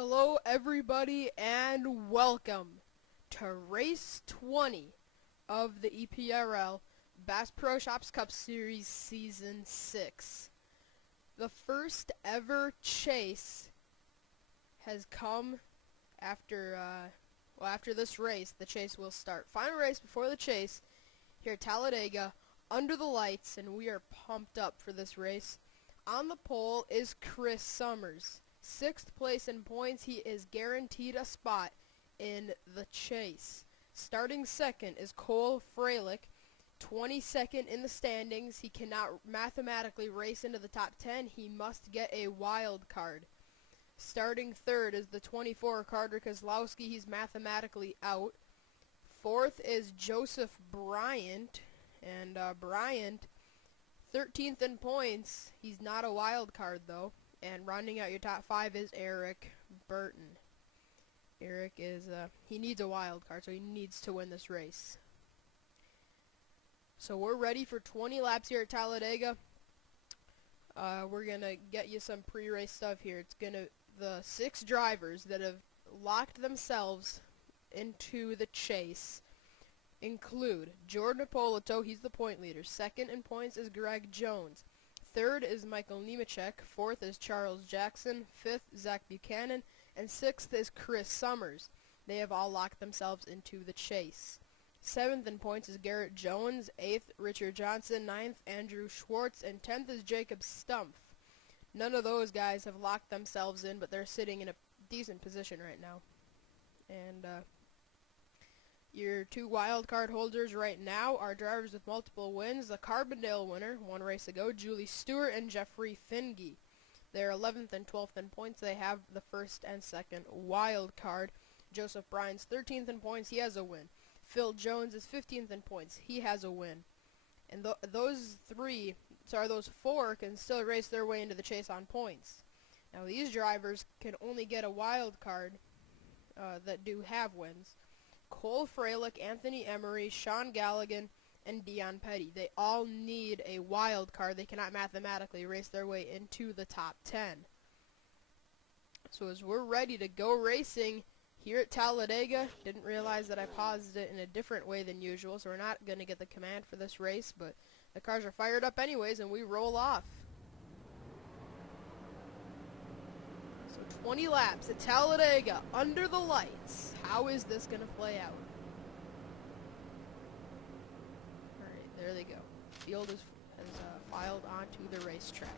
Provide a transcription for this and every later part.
Hello everybody and welcome to race 20 of the EPRL Bass Pro Shops Cup Series Season 6. The first ever chase has come after this race. The chase will start. Final race before the chase here at Talladega under the lights, and we are pumped up for this race. On the pole is Chris Summers. 6th place in points. He is guaranteed a spot in the chase. Starting second is Cole Freilich, 22nd in the standings. He cannot mathematically race into the top 10. He must get a wild card. Starting third is the 24 Carter Kozlowski. He's mathematically out. Fourth is Joseph Bryant, and Bryant, 13th in points. He's not a wild card though. And rounding out your top 5 is Eric Burton. Eric is, he needs a wild card, so he needs to win this race. So we're ready for 20 laps here at Talladega. We're going to get you some pre-race stuff here. The 6 drivers that have locked themselves into the chase include Jordan Ippolito. He's the point leader. Second in points is Greg Jones. Third is Michael Nemechek. Fourth is Charles Jackson. Fifth, Zach Buchanan. And sixth is Chris Summers. They have all locked themselves into the chase. Seventh in points is Garrett Jones. Eighth, Richard Johnson. Ninth, Andrew Schwartz. And 10th is Jacob Stumpf. None of those guys have locked themselves in, but they're sitting in a decent position right now. And your 2 wild card holders right now are drivers with multiple wins. The Carbondale winner, 1 race ago, Julie Stewart and Jeffrey Finge. They're 11th and 12th in points. They have the 1st and 2nd wild card. Joseph Bryan's 13th in points. He has a win. Phil Jones is 15th in points. He has a win. And those 4 can still race their way into the chase on points. Now these drivers can only get a wild card that do have wins. Cole Freilich, Anthony Emery, Sean Galligan, and Dion Petty. They all need a wild card. They cannot mathematically race their way into the top 10. So as we're ready to go racing here at Talladega, didn't realize that I paused it in a different way than usual, so we're not going to get the command for this race, but the cars are fired up anyways, and we roll off. So 20 laps at Talladega under the lights. How is this going to play out? Alright, there they go. Field has filed onto the racetrack.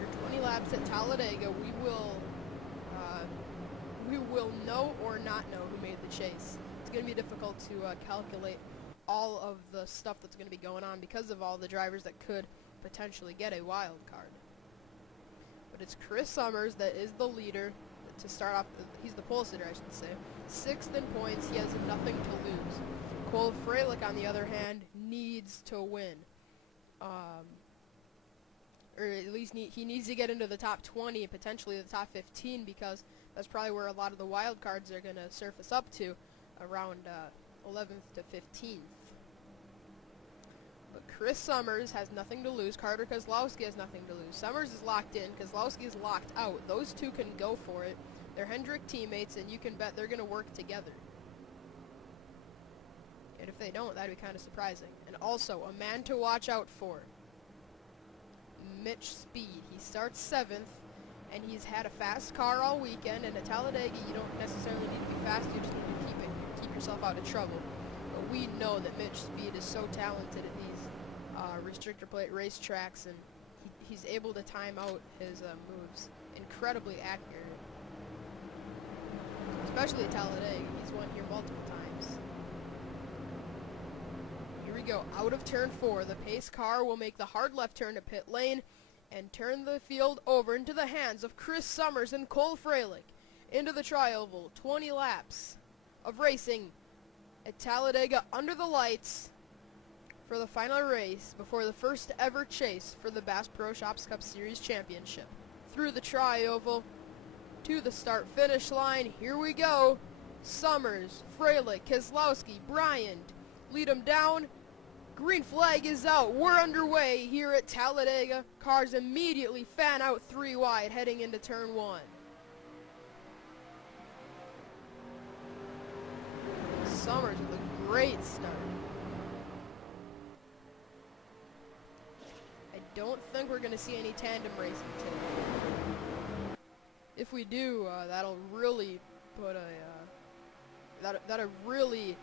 After 20 laps at Talladega, we will know or not know who made the chase. It's going to be difficult to calculate all of the stuff that's going to be going on because of all the drivers that could potentially get a wild card. But it's Chris Summers that is the leader to start off. He's the pole sitter, I should say. 6th in points. He has nothing to lose. Cole Freilich, on the other hand, needs to win. Or at least he needs to get into the top 20 and potentially the top 15, because that's probably where a lot of the wild cards are going to surface up to, around 11th to 15th. But Chris Summers has nothing to lose. Carter Kozlowski has nothing to lose. Summers is locked in. Kozlowski is locked out. Those 2 can go for it. They're Hendrick teammates, and you can bet they're going to work together. And if they don't, that'd be kind of surprising. And also, a man to watch out for, Mitch Speed. He starts 7th, and he's had a fast car all weekend. And at Talladega, you don't necessarily need to be fast. You just need to keep yourself out of trouble. But we know that Mitch Speed is so talented at these restrictor plate racetracks, and he's able to time out his moves incredibly accurate. Especially at Talladega, he's won here multiple times. Here we go, out of turn 4. The pace car will make the hard left turn to pit lane and turn the field over into the hands of Chris Summers and Cole Freilich. Into the tri-oval, 20 laps of racing at Talladega under the lights for the final race before the first ever chase for the Bass Pro Shops Cup Series Championship. Through the tri-oval to the start-finish line, here we go. Summers, Freilich, Kozlowski, Bryant lead them down Green flag is out. We're underway here at Talladega. Cars immediately fan out 3 wide heading into turn 1. Summers with a great start. I don't think we're going to see any tandem racing today. If we do, that'll really put a that'll really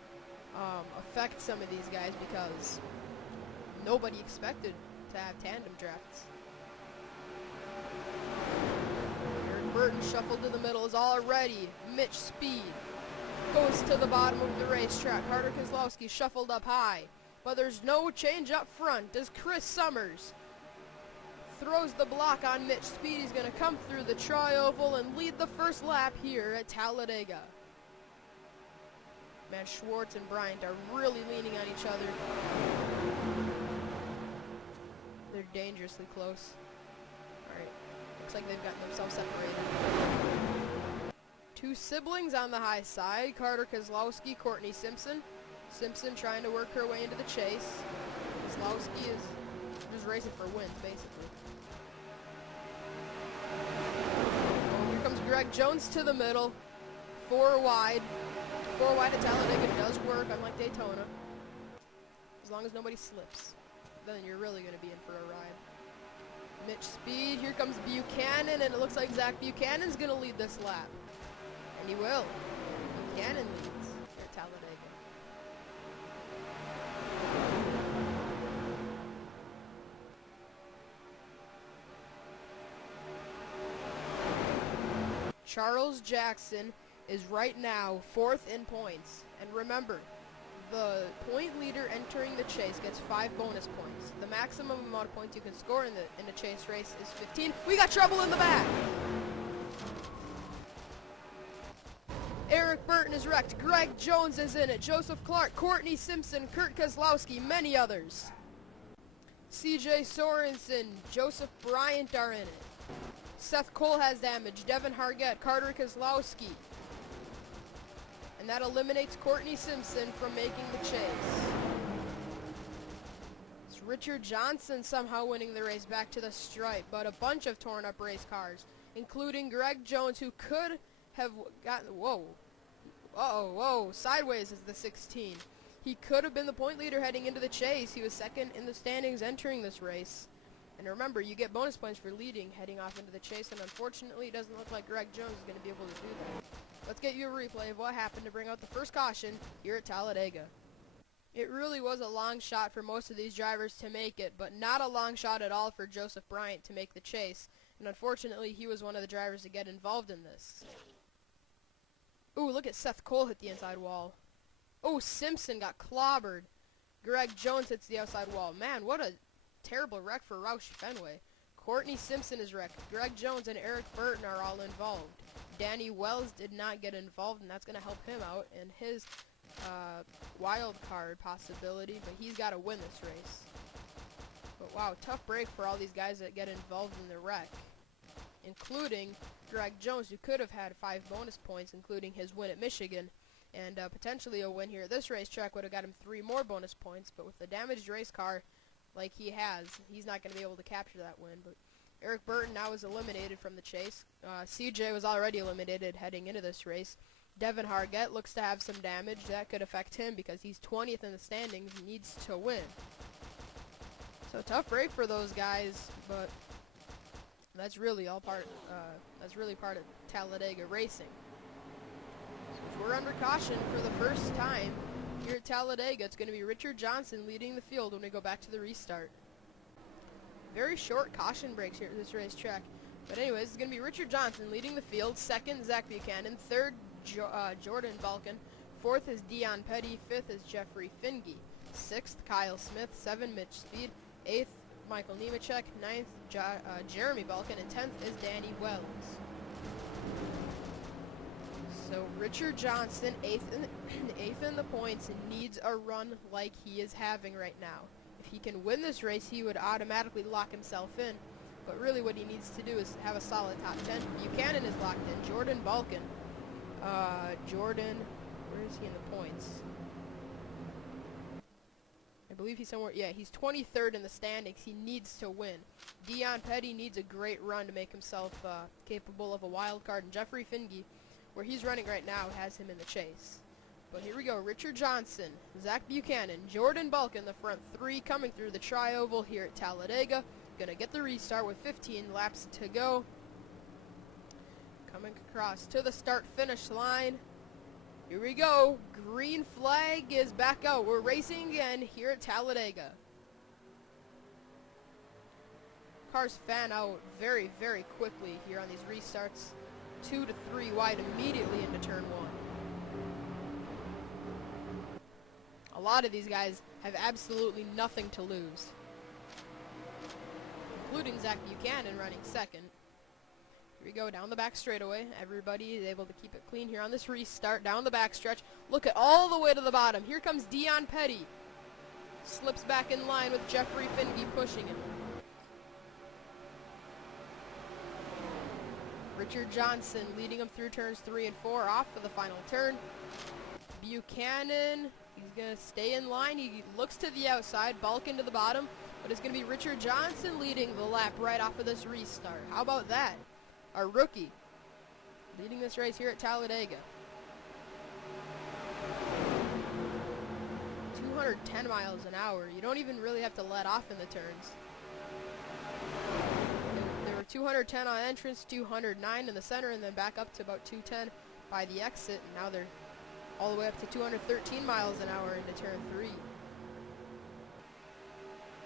affect some of these guys because nobody expected to have tandem drafts. Eric Burton shuffled to the middle is already. Mitch Speed goes to the bottom of the racetrack. Carter Kozlowski shuffled up high, but there's no change up front as Chris Summers throws the block on Mitch Speed. He's going to come through the tri-oval and lead the first lap here at Talladega. Man, Schwartz and Bryant are really leaning on each other. They're dangerously close. Alright, looks like they've gotten themselves separated. 2 siblings on the high side, Carter Kozlowski, Courtney Simpson. Simpson trying to work her way into the chase. Kozlowski is just racing for wins, basically. Here comes Greg Jones to the middle. 4 wide. 4 wide at Talladega does work, unlike Daytona. As long as nobody slips, then you're really going to be in for a ride. Mitch Speed, here comes Buchanan, and it looks like Zach Buchanan's going to lead this lap. And he will. Buchanan leads at Talladega. Charles Jackson is right now 4th in points. And remember, the point leader entering the chase gets 5 bonus points. The maximum amount of points you can score in the chase race is 15. We got trouble in the back! Eric Burton is wrecked. Greg Jones is in it. Joseph Clark, Courtney Simpson, Kurt Kozlowski, many others. CJ Sorensen, Joseph Bryant are in it. Seth Cole has damage. Devin Hargett, Carter Kozlowski. And that eliminates Courtney Simpson from making the chase. It's Richard Johnson somehow winning the race back to the stripe, but a bunch of torn up race cars, including Greg Jones, who could have gotten, whoa, sideways is the 16. He could have been the point leader heading into the chase. He was 2nd in the standings entering this race. And remember, you get bonus points for leading heading off into the chase, and unfortunately it doesn't look like Greg Jones is going to be able to do that. Let's get you a replay of what happened to bring out the first caution here at Talladega. It really was a long shot for most of these drivers to make it, but not a long shot at all for Joseph Bryant to make the chase. And unfortunately, he was one of the drivers to get involved in this. Ooh, look at Seth Cole hit the inside wall. Oh, Simpson got clobbered. Greg Jones hits the outside wall. Man, what a terrible wreck for Roush Fenway. Courtney Simpson is wrecked. Greg Jones and Eric Burton are all involved. Danny Wells did not get involved, and that's going to help him out in his wild card possibility, but he's got to win this race. But wow, tough break for all these guys that get involved in the wreck, including Greg Jones, who could have had 5 bonus points, including his win at Michigan, and potentially a win here at this racetrack would have got him 3 more bonus points, but with the damaged race car like he has, he's not going to be able to capture that win. But Eric Burton now is eliminated from the chase. CJ was already eliminated heading into this race. Devin Hargett looks to have some damage. That could affect him because he's 20th in the standings and needs to win. So tough break for those guys, but that's really all part. That's really part of Talladega racing. So we're under caution for the first time here at Talladega. It's going to be Richard Johnson leading the field when we go back to the restart. Very short caution breaks here at this racetrack. But anyways, it's going to be Richard Johnson leading the field. 2nd, Zach Buchanan. 3rd, Jordan Balkin. 4th is Dion Petty. 5th is Jeffrey Finge. 6th, Kyle Smith. 7th, Mitch Speed. 8th, Michael Nemechek. 9th, Jeremy Balkin. And 10th is Danny Wells. So Richard Johnson, 8th in the points, needs a run like he is having right now. If he can win this race, he would automatically lock himself in. But really what he needs to do is have a solid top 10. Buchanan is locked in. Jordan Balkin. Jordan, where is he in the points? I believe he's somewhere, yeah, he's 23rd in the standings. He needs to win. Dion Petty needs a great run to make himself capable of a wild card, and Jeffrey Finge, where he's running right now, has him in the chase. But here we go, Richard Johnson, Zach Buchanan, Jordan Balkin, the front three coming through the tri-oval here at Talladega. Gonna get the restart with 15 laps to go. Coming across to the start-finish line. Here we go. Green flag is back out. We're racing again here at Talladega. Cars fan out very, very quickly here on these restarts. 2 to 3 wide immediately into turn 1. A lot of these guys have absolutely nothing to lose, including Zach Buchanan running second. Here we go, down the back straightaway. Everybody is able to keep it clean here on this restart. Down the back stretch. Look at all the way to the bottom. Here comes Dion Petty. Slips back in line with Jeffrey Finge pushing him. Richard Johnson leading him through turns 3 and 4 off for the final turn. Buchanan, he's going to stay in line. He looks to the outside, Balkin to the bottom. But it's going to be Richard Johnson leading the lap right off of this restart. How about that? Our rookie leading this race here at Talladega. 210 miles an hour. You don't even really have to let off in the turns. They were 210 on entrance, 209 in the center, and then back up to about 210 by the exit. And now they're all the way up to 213 miles an hour into turn 3.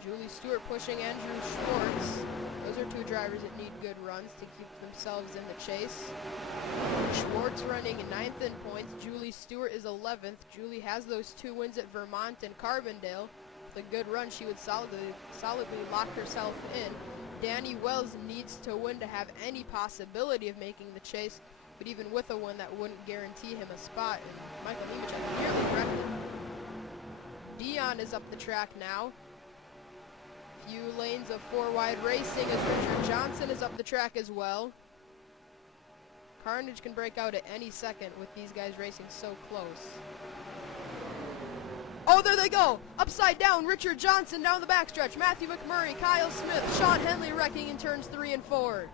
Julie Stewart pushing Andrew Schwartz. Those are two drivers that need good runs to keep themselves in the chase. Schwartz running in 9th in points. Julie Stewart is 11th. Julie has those 2 wins at Vermont and Carbondale. With a good run, she would solidly lock herself in. Danny Wells needs to win to have any possibility of making the chase, but even with a win, that wouldn't guarantee him a spot. And Michael Nemechek nearly wrecked him. Dion is up the track now. Few lanes of 4 wide racing as Richard Johnson is up the track as well. Carnage can break out at any second with these guys racing so close. Oh, there they go! Upside down, Richard Johnson down the backstretch. Matthew McMurray, Kyle Smith, Sean Henley wrecking in turns 3 and 4.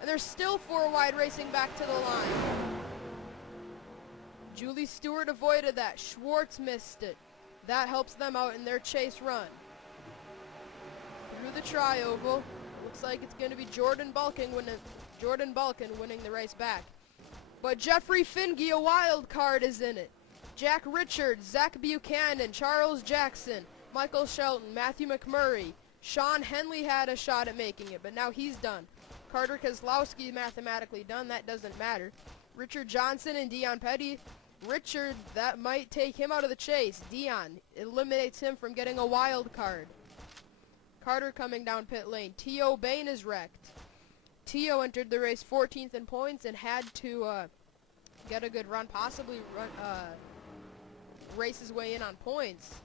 And there's still 4 wide racing back to the line. Julie Stewart avoided that. Schwartz missed it. That helps them out in their chase run. Through the tri-oval. Looks like it's going to be Jordan Balkin winning the race back. But Jeffrey Finge, a wild card, is in it. Jack Richards, Zach Buchanan, Charles Jackson, Michael Shelton, Matthew McMurray. Sean Henley had a shot at making it, but now he's done. Carter Kozlowski mathematically done. That doesn't matter. Richard Johnson and Dion Petty. Richard, that might take him out of the chase. Dion eliminates him from getting a wild card. Carter coming down pit lane. T.O. Bain is wrecked. T.O. entered the race 14th in points and had to get a good run, possibly race his way in on points.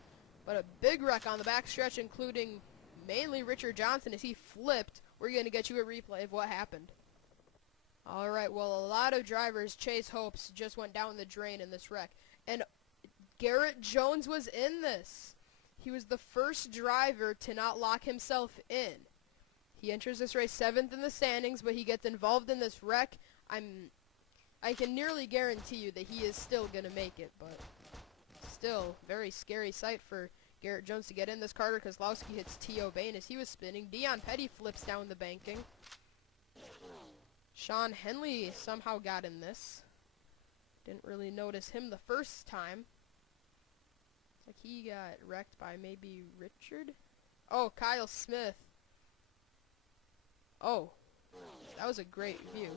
But a big wreck on the backstretch, including mainly Richard Johnson as he flipped. We're going to get you a replay of what happened. All right, well, a lot of drivers' chase hopes just went down the drain in this wreck. And Garrett Jones was in this. He was the first driver to not lock himself in. He enters this race 7th in the standings, but he gets involved in this wreck. I can nearly guarantee you that he is still going to make it, but still, very scary sight for Garrett Jones to get in this. Carter Kozlowski hits T.O. Bain as he was spinning. Dion Petty flips down the banking. Sean Henley somehow got in this. Didn't really notice him the first time. Like he got wrecked by maybe Richard? Oh, Kyle Smith. Oh, that was a great view.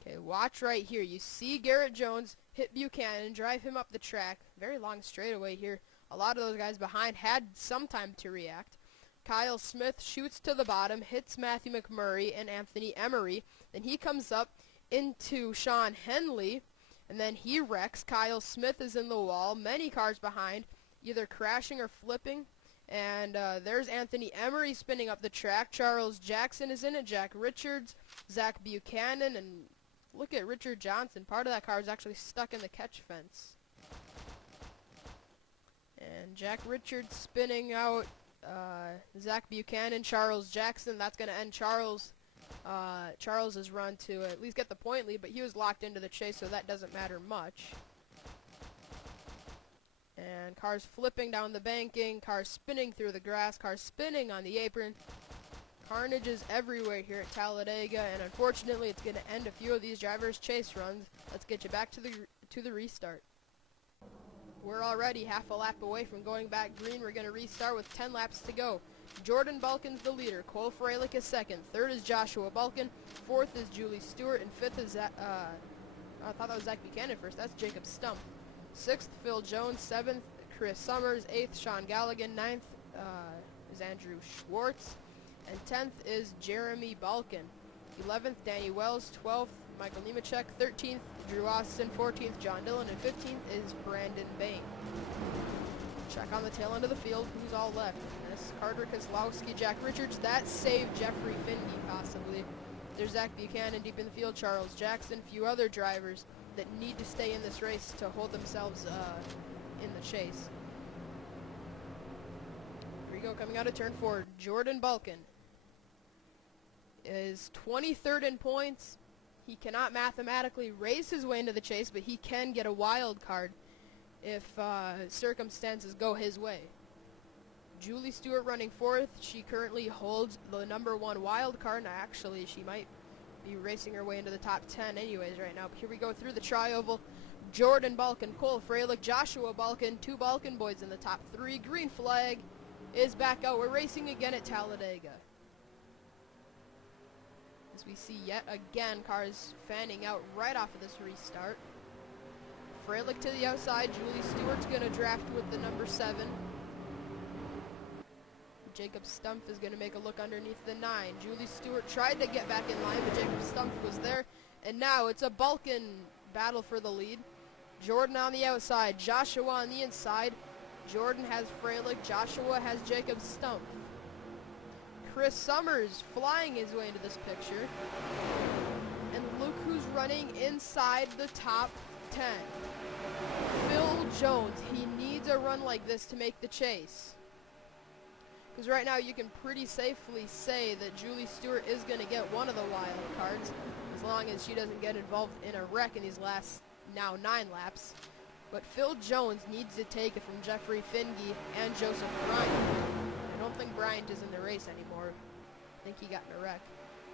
Okay, watch right here. You see Garrett Jones hit Buchanan, drive him up the track. Very long straightaway here. A lot of those guys behind had some time to react. Kyle Smith shoots to the bottom, hits Matthew McMurray and Anthony Emery. Then he comes up into Sean Henley, and then he wrecks. Kyle Smith is in the wall. Many cars behind, either crashing or flipping. And there's Anthony Emery spinning up the track. Charles Jackson is in it. Jack Richards, Zach Buchanan, and look at Richard Johnson. Part of that car is actually stuck in the catch fence. And Jack Richards spinning out Zach Buchanan, Charles Jackson. That's going to end Charles's run to at least get the point lead, but he was locked into the chase, so that doesn't matter much. And cars flipping down the banking, cars spinning through the grass, cars spinning on the apron. Carnage is everywhere here at Talladega, and unfortunately it's going to end a few of these drivers' chase runs. Let's get you back to the restart. We're already half a lap away from going back green. We're going to restart with 10 laps to go. Jordan Balkin's the leader. Cole Freilich is second. Third is Joshua Balkin. Fourth is Julie Stewart. And fifth is I thought that was Zach Buchanan first. That's Jacob Stump. Sixth, Phil Jones. Seventh, Chris Summers. Eighth, Sean Galligan. Ninth is Andrew Schwartz. And 10th is Jeremy Balkin. 11th, Danny Wells. 12th, Michael Nemechek. 13th, Drew Austin. 14th, John Dillon. And 15th is Brandon Bain. Check on the tail end of the field. Who's all left? Dennis Carter, Kozlowski, Jack Richards. That saved Jeffrey Finge, possibly. There's Zach Buchanan deep in the field. Charles Jackson. Few other drivers that need to stay in this race to hold themselves in the chase. Here we go, coming out of turn 4. Jordan Balkin is 23rd in points. He cannot mathematically race his way into the chase, but he can get a wild card if circumstances go his way. Julie Stewart running 4th. She currently holds the #1 wild card. Now, actually, she might be racing her way into the top 10 anyways right now. But here we go through the tri-oval. Jordan Balkin, Cole Freilich, Joshua Balkin, 2 Balkin boys in the top 3. Green flag is back out. We're racing again at Talladega. As we see yet again cars fanning out right off of this restart. Freilich to the outside. Julie Stewart's going to draft with the #7. Jacob Stumpf is going to make a look underneath the 9. Julie Stewart tried to get back in line, but Jacob Stumpf was there. And now it's a Balkin battle for the lead. Jordan on the outside. Joshua on the inside. Jordan has Freilich. Joshua has Jacob Stumpf. Chris Summers flying his way into this picture. And look who's running inside the top 10. Phil Jones. He needs a run like this to make the chase. Because right now you can pretty safely say that Julie Stewart is going to get one of the wild cards, as long as she doesn't get involved in a wreck in these last now 9 laps. But Phil Jones needs to take it from Jeffrey Finge and Joseph Bryant. I don't think Bryant is in the race anymore. I think he got in a wreck.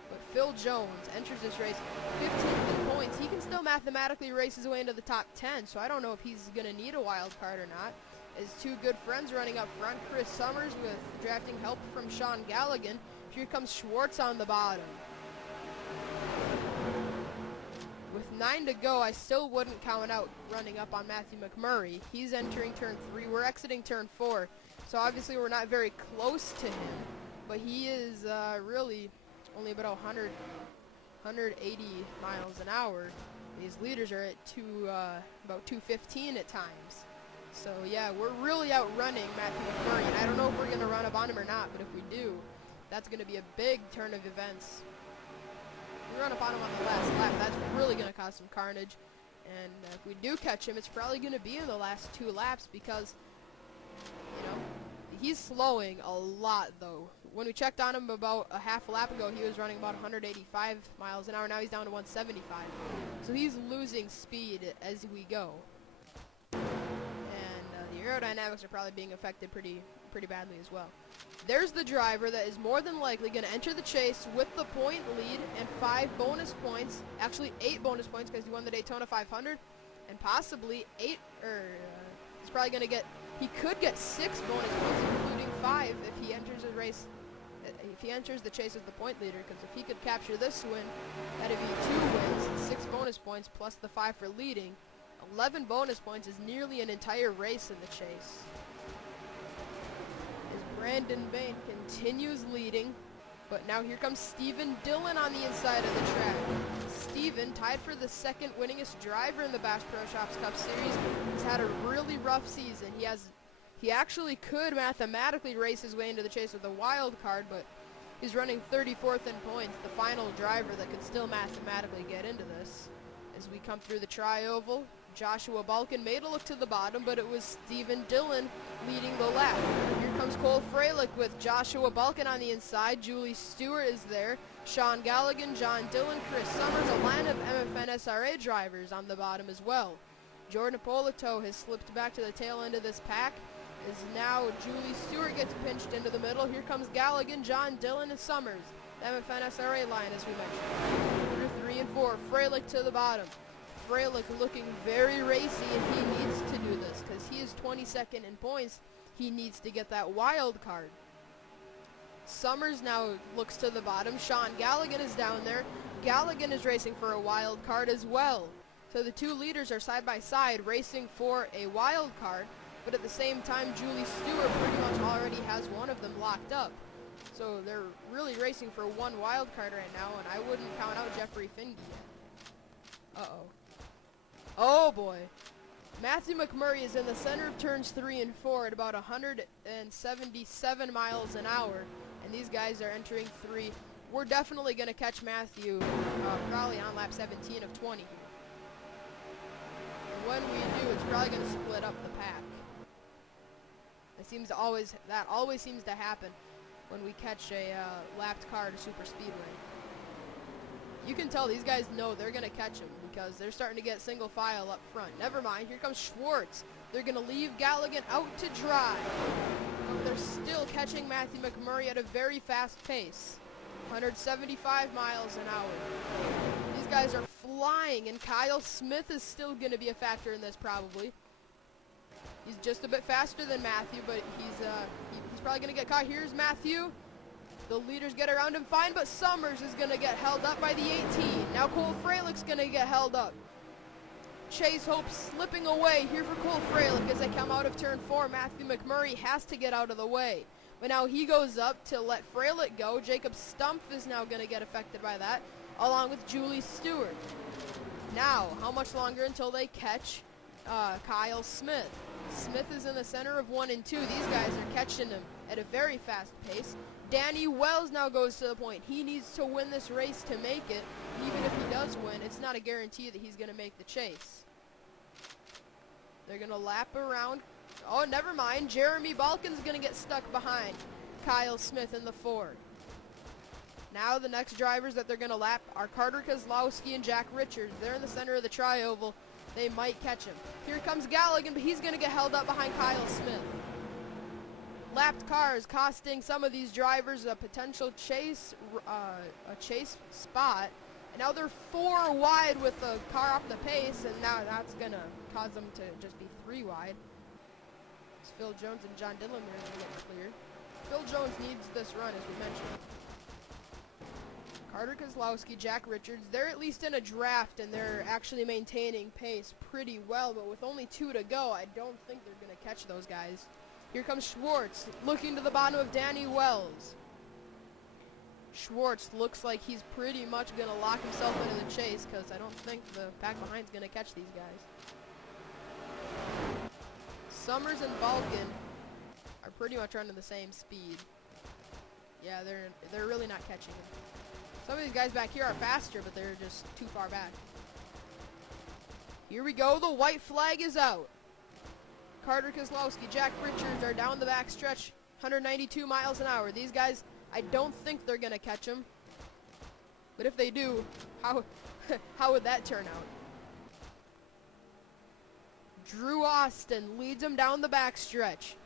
But Phil Jones enters this race 15th in points. He can still mathematically race his way into the top 10, so I don't know if he's going to need a wild card or not. His 2 good friends running up front, Chris Summers with drafting help from Sean Galligan. Here comes Schwartz on the bottom. With 9 to go, I still wouldn't count out running up on Matthew McMurray. He's entering turn 3. We're exiting turn 4. So obviously we're not very close to him. But he is really only about 180 miles an hour. These leaders are at about 215 at times. So yeah, we're really outrunning Matthew McMurray, and I don't know if we're going to run up on him or not, but if we do, that's going to be a big turn of events. If we run up on him on the last lap, that's really going to cause some carnage, and if we do catch him, it's probably going to be in the last 2 laps because, you know, he's slowing a lot though. When we checked on him about a half a lap ago, he was running about 185 miles an hour. Now he's down to 175. So he's losing speed as we go. Aerodynamics are probably being affected pretty badly as well. There's the driver that is more than likely going to enter the chase with the point lead and 5 bonus points, actually 8 bonus points because he won the Daytona 500, and possibly 8, he's probably going to get, he could get 6 bonus points, including 5 if he enters a race, if he enters the chase as the point leader, because if he could capture this win, that'd be 2 wins, 6 bonus points plus the 5 for leading. 11 bonus points is nearly an entire race in the chase. As Brandon Bain continues leading, but now here comes Steven Dillon on the inside of the track. Steven, tied for the 2nd winningest driver in the Bass Pro Shops Cup Series, has had a really rough season. He actually could mathematically race his way into the chase with a wild card, but he's running 34th in points, the final driver that could still mathematically get into this. As we come through the tri-oval, Joshua Balkin made a look to the bottom, but it was Stephen Dillon leading the lap. Here comes Cole Freilich with Joshua Balkin on the inside. Julie Stewart is there. Sean Galligan, John Dillon, Chris Summers, a line of MFN SRA drivers on the bottom as well. Jordan Polito has slipped back to the tail end of this pack. Is now Julie Stewart gets pinched into the middle. Here comes Galligan, John Dillon, and Summers. The MFN SRA line, as we mentioned. Through 3 and 4, Freilich to the bottom. Freilich looking very racy, and he needs to do this because he is 22nd in points. He needs to get that wild card. Summers now looks to the bottom. Sean Galligan is down there. Galligan is racing for a wild card as well. So the two leaders are side by side racing for a wild card, but at the same time Julie Stewart pretty much already has one of them locked up. So they're really racing for one wild card right now, and I wouldn't count out Jeffrey Finge yet. Uh-oh. Oh boy. Matthew McMurray is in the center of turns 3 and 4 at about 177 miles an hour, and these guys are entering 3. We're definitely going to catch Matthew probably on lap 17 of 20 here. And when we do, it's probably going to split up the pack. That always seems to happen when we catch a lapped car to super speedway. You can tell these guys know they're going to catch him because they're starting to get single file up front. Never mind, here comes Schwartz. They're going to leave Galligan out to dry. But they're still catching Matthew McMurray at a very fast pace. 175 miles an hour. These guys are flying, and Kyle Smith is still going to be a factor in this probably. He's just a bit faster than Matthew, but he's probably going to get caught. Here's Matthew. The leaders get around him fine, but Summers is going to get held up by the 18. Now Cole Freilich's going to get held up. Chase Hope slipping away here for Cole Freilich as they come out of turn 4. Matthew McMurray has to get out of the way. But now he goes up to let Freilich go. Jacob Stumpf is now going to get affected by that, along with Julie Stewart. Now, how much longer until they catch Kyle Smith? Smith is in the center of 1 and 2. These guys are catching him at a very fast pace. Danny Wells now goes to the point. He needs to win this race to make it. Even if he does win, it's not a guarantee that he's going to make the chase. They're going to lap around. Oh, never mind. Jeremy Balkin's going to get stuck behind Kyle Smith in the 4. Now the next drivers that they're going to lap are Carter Kozlowski and Jack Richards. They're in the center of the tri-oval. They might catch him. Here comes Galligan, but he's going to get held up behind Kyle Smith. Lapped cars costing some of these drivers a potential chase spot. And now they're 4 wide with the car off the pace, and now that's going to cause them to just be 3 wide. It's Phil Jones and John Dillon are going to get cleared. Phil Jones needs this run, as we mentioned. Carter Kozlowski, Jack Richards, they're at least in a draft, and they're actually maintaining pace pretty well, but with only 2 to go, I don't think they're going to catch those guys. Here comes Schwartz, looking to the bottom of Danny Wells. Schwartz looks like he's pretty much going to lock himself into the chase because I don't think the pack behind is going to catch these guys. Summers and Balkin are pretty much running the same speed. Yeah, they're really not catching him. Some of these guys back here are faster, but they're just too far back. Here we go. The white flag is out. Carter Kozlowski, Jack Richards are down the back stretch, 192 miles an hour. These guys, I don't think they're going to catch him. But if they do, how would that turn out? Drew Austin leads him down the back stretch.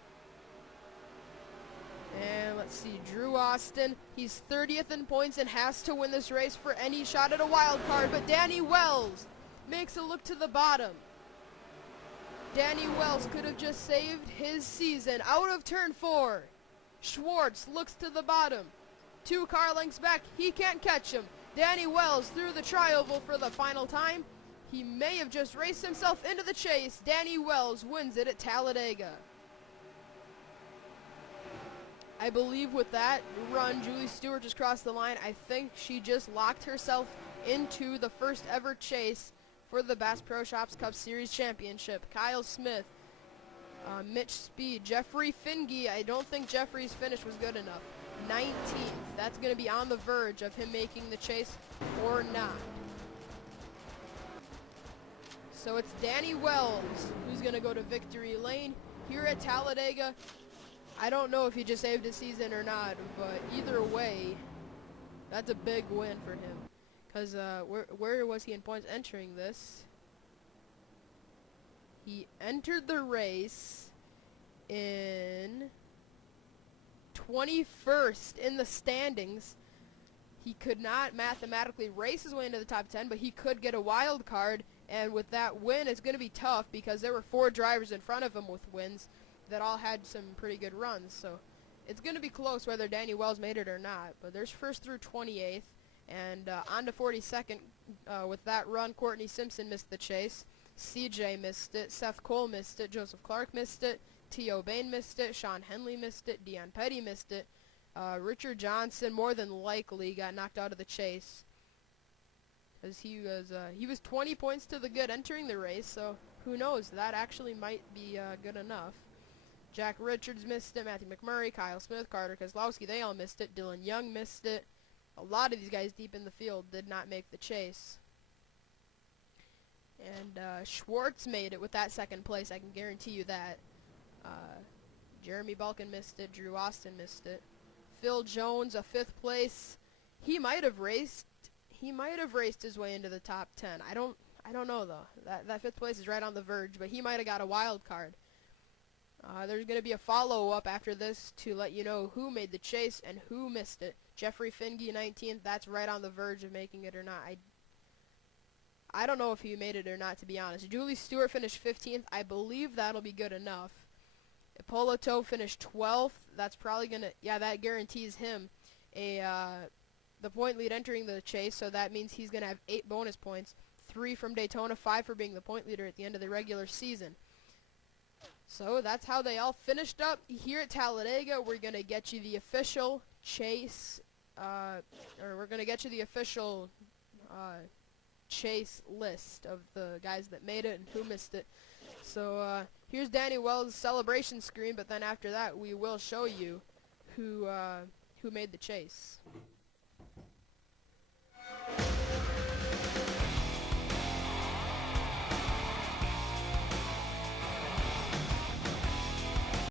And let's see, Drew Austin, he's 30th in points and has to win this race for any shot at a wild card. But Danny Wells makes a look to the bottom. Danny Wells could have just saved his season. Out of turn 4. Schwartz looks to the bottom. 2 car lengths back. He can't catch him. Danny Wells through the tri-oval for the final time. He may have just raced himself into the chase. Danny Wells wins it at Talladega. I believe with that run, Julie Stewart just crossed the line. I think she just locked herself into the first ever chase for the Bass Pro Shops Cup Series Championship. Kyle Smith, Mitch Speed, Jeffrey Finge. I don't think Jeffrey's finish was good enough. 19th. That's going to be on the verge of him making the chase or not. So it's Danny Wells who's going to go to victory lane here at Talladega. I don't know if he just saved his season or not, but either way, that's a big win for him. Because where was he in points entering this? He entered the race in 21st in the standings. He could not mathematically race his way into the top 10, but he could get a wild card. And with that win, it's going to be tough because there were 4 drivers in front of him with wins that all had some pretty good runs. So it's going to be close whether Danny Wells made it or not. But there's first through 28th. And on to 42nd with that run, Courtney Simpson missed the chase. CJ missed it. Seth Cole missed it. Joseph Clark missed it. T.O. Bain missed it. Sean Henley missed it. Dion Petty missed it. Richard Johnson more than likely got knocked out of the chase. Because he was 20 points to the good entering the race, so who knows, that actually might be good enough. Jack Richards missed it, Matthew McMurray, Kyle Smith, Carter Kozlowski, they all missed it. Dylan Young missed it. A lot of these guys deep in the field did not make the chase. And Schwartz made it with that second place, I can guarantee you that. Jeremy Balkin missed it, Drew Austin missed it. Phil Jones, a 5th place. He might have raced his way into the top 10. I don't know though. That 5th place is right on the verge, but he might have got a wild card. There's going to be a follow-up after this to let you know who made the chase and who missed it. Jeffrey Finge, 19th, that's right on the verge of making it or not. I don't know if he made it or not, to be honest. Julie Stewart finished 15th. I believe that'll be good enough. Polo Toe finished 12th. That's probably going to, yeah, that guarantees him the point lead entering the chase, so that means he's going to have 8 bonus points, 3 from Daytona, 5 for being the point leader at the end of the regular season. So that's how they all finished up here at Talladega. We're going to get you the official chase, or we're going to get you the official chase list of the guys that made it and who missed it. So here's Danny Wells' celebration screen, but then after that we will show you who made the chase.